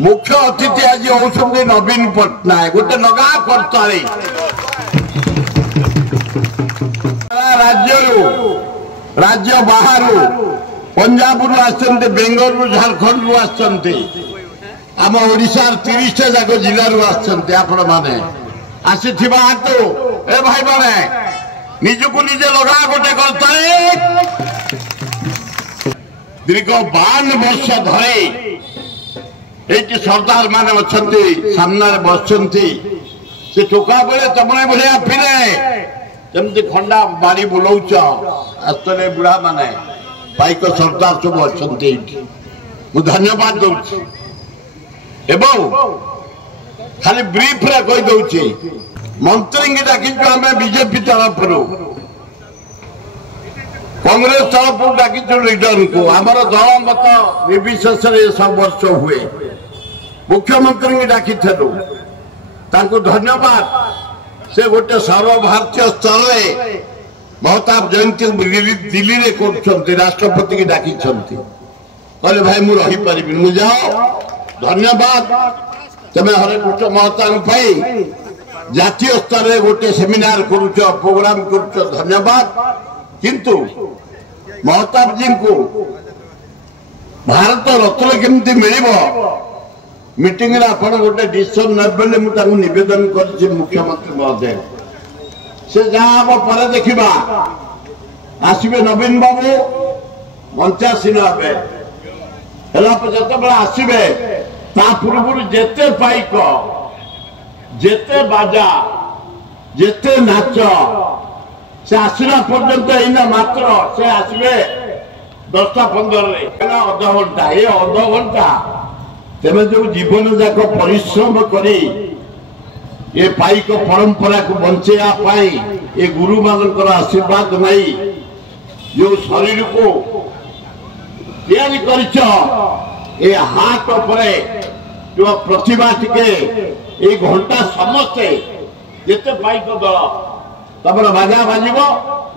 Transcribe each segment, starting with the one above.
मुख्य अतिथि आज होउछन्ते नवीन पटनायक गोटे लगा करताली राज्य बाहर पंजाब रु आसते बेंगलुरु झारखंड रु आसते आम ओडिशा 30 जाक जिला रु आसते आपण माने आसीथिबा हातु ए भाई माने निजको निजे लगा गोटे करताली दीर्घ 52 वर्ष धरे ये सरदार माने सामने बसती से टोका बेले तमने भाया फिरे जमती खंडा बारी बुलाऊच आसले बुढ़ा माने पाइक सरदार सब अच्छा धन्यवाद दूसरी खाली ब्रीफ रे कही दौची मंत्री की डाकी आम बीजेपी तरफ कांग्रेस तरफ डाकी लीडर को आमर दल मत निर्विशेष सब वर्ष हुए मुख्यमंत्री की डाकी धन्यवाद से गोटे सर्वभारतीय स्तर में महताब जयंती दिल्ली में कर राष्ट्रपति की डाकी कहले भाई मुझे रही पारि मुझे जाओ धन्यवाद तमें हरे कृष्ण महताब जातीय स्तर में गोटे सेमिनार करुच प्रोग्राम करुच धन्यवाद किंतु महताब जी को भारत रत्न केमती मिल मीटिंग आपण गोटे डिसीजन ने मुझे नवेदन कर मुख्यमंत्री महोदय से जहाँ पर देखा आसवे नवीन बाबू 85 जो आसवे पूर्व जेते पाइक जेते बाजा जेते नाच से आसला पर्यंत एना मात्र से आसवे 10-15 अध घंटा ये अध घंटा तेरे जो जीवन जाक परिश्रम करी ये पाइक परंपरा को बंचेवा ये गुरु मान आशीर्वाद नहीं जो शरीर को तैयारी कर हाथ पर जो प्रतिभा टिके ये घंटा समस्ते जिते पाइक दल तमर बाजा बाजिब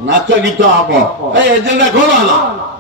नाच गीत हम एजेंडा कौन है